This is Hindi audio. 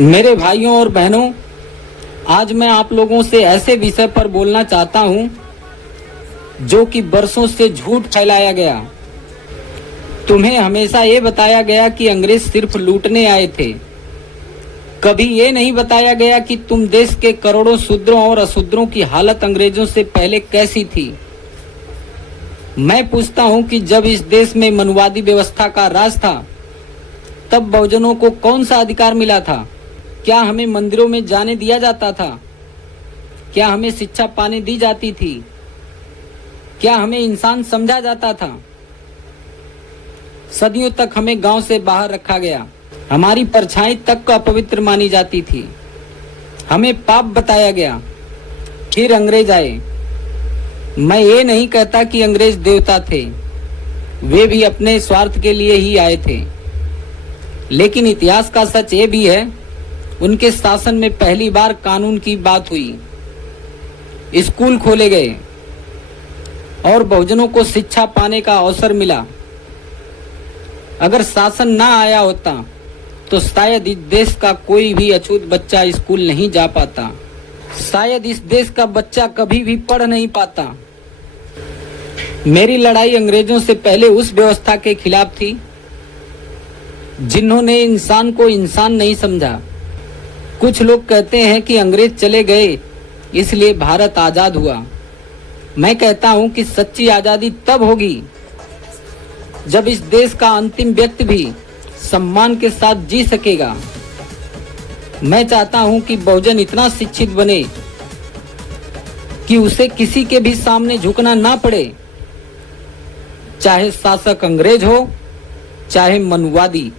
मेरे भाइयों और बहनों, आज मैं आप लोगों से ऐसे विषय पर बोलना चाहता हूं जो कि बरसों से झूठ फैलाया गया। तुम्हें हमेशा ये बताया गया कि अंग्रेज सिर्फ लूटने आए थे। कभी ये नहीं बताया गया कि तुम देश के करोड़ों शूद्रों और अशूद्रों की हालत अंग्रेजों से पहले कैसी थी। मैं पूछता हूं कि जब इस देश में मनुवादी व्यवस्था का राज था, तब बहुजनों को कौन सा अधिकार मिला था? क्या हमें मंदिरों में जाने दिया जाता था? क्या हमें शिक्षा पाने दी जाती थी? क्या हमें इंसान समझा जाता था? सदियों तक हमें गांव से बाहर रखा गया। हमारी परछाई तक अपवित्र मानी जाती थी। हमें पाप बताया गया। फिर अंग्रेज आए। मैं ये नहीं कहता कि अंग्रेज देवता थे, वे भी अपने स्वार्थ के लिए ही आए थे। लेकिन इतिहास का सच ये भी है, उनके शासन में पहली बार कानून की बात हुई, स्कूल खोले गए और बहुजनों को शिक्षा पाने का अवसर मिला। अगर शासन ना आया होता तो शायद इस देश का कोई भी अछूत बच्चा स्कूल नहीं जा पाता। शायद इस देश का बच्चा कभी भी पढ़ नहीं पाता। मेरी लड़ाई अंग्रेजों से पहले उस व्यवस्था के खिलाफ थी जिन्होंने इंसान को इंसान नहीं समझा। कुछ लोग कहते हैं कि अंग्रेज चले गए इसलिए भारत आजाद हुआ। मैं कहता हूं कि सच्ची आजादी तब होगी जब इस देश का अंतिम व्यक्ति भी सम्मान के साथ जी सकेगा। मैं चाहता हूं कि बहुजन इतना शिक्षित बने कि उसे किसी के भी सामने झुकना ना पड़े, चाहे शासक अंग्रेज हो चाहे मनुवादी।